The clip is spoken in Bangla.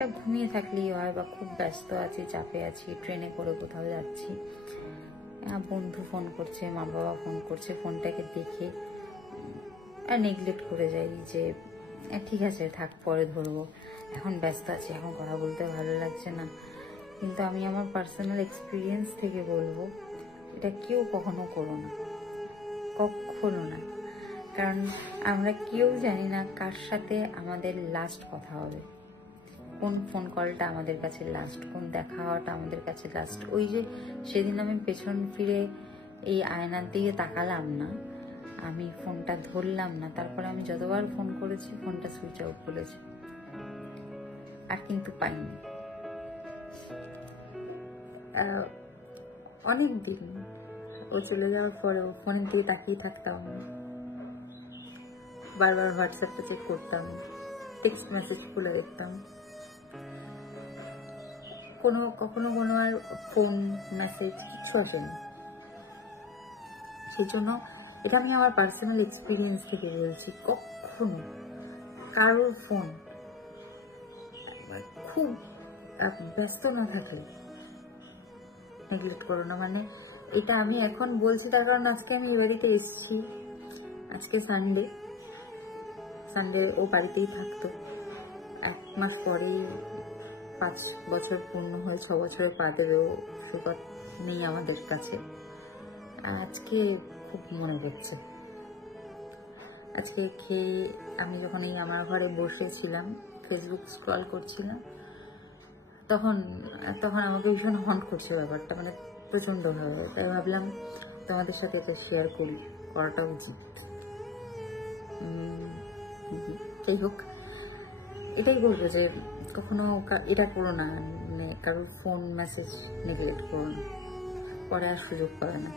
ঘুমিয়ে থাকলেই হয়, বা খুব ব্যস্ত আছি, চাপে আছি, ট্রেনে করে কোথাও যাচ্ছি, বন্ধু ফোন করছে, মা বাবা ফোন করছে, ফোনটাকে দেখে নেগলেক্ট করে যাই যে ঠিক আছে থাক, পরে ধরবো, এখন ব্যস্ত আছি, এখন কথা বলতে ভালো লাগছে না। কিন্তু আমি আমার পার্সোনাল এক্সপিরিয়েন্স থেকে বলবো, এটা কেউ কখনো করো না, কখনো না। কারণ আমরা কেউ জানি না কার সাথে আমাদের লাস্ট কথা হবে, কোন ফোন কলটা আমাদের কাছে লাস্ট, কোন দেখা হওয়াটা আমাদের কাছে লাস্ট। ওই যে সেদিন আমি পেছন ফিরে এই আয়নার দিকে তাকালাম না, আমি ফোনটা ধরলাম না, তারপরে আমি যতবার ফোন করেছি ফোনটা সুইচ অফ করেছে, আর কিন্তু পাইনি। অনেক দিন ও চলে যাওয়ার পরেও ফোনের দিকে তাকিয়ে থাকতাম, বারবার হোয়াটসঅ্যাপটা চেক করতাম, টেক্সট মেসেজ খুলে দেখতাম, কখনো কোনো আর ফোন মেসেজ কিছু আসেনি। সেই জন্য এটা আমি আমার পার্সোনাল এক্সপিরিয়েন্স থেকে বলছি, কখনো কারোর ফোন খুব ব্যস্ত না থাকলে নেগলেক্ট করো না। মানে এটা আমি এখন বলছি তার কারণ আজকে আমি বাড়িতে এসেছি, আজকে সানডে ও বাড়িতেই থাকতো। 1 মাস পরেই 5 বছর পূর্ণ হয়ে 6 বছরের পা দেবেও, সুপার নেই আমাদের কাছে। আজকে খুব মনে পড়ছে। আজকে খেয়ে আমি যখন এই আমার ঘরে বসেছিলাম, ফেসবুক স্ক্রল করছিলাম, তখন আমাকে ভীষণ হন্ট করছে ব্যাপারটা, মানে প্রচন্ডভাবে। তাই ভাবলাম তোমাদের সাথে এটা শেয়ার করাটা উচিত। যাই হোক, এটাই বলবো যে কখনো এটা করো না, মানে কারোর ফোন মেসেজ নেগলেক্ট করো না, পরে আর সুযোগ পাবে না।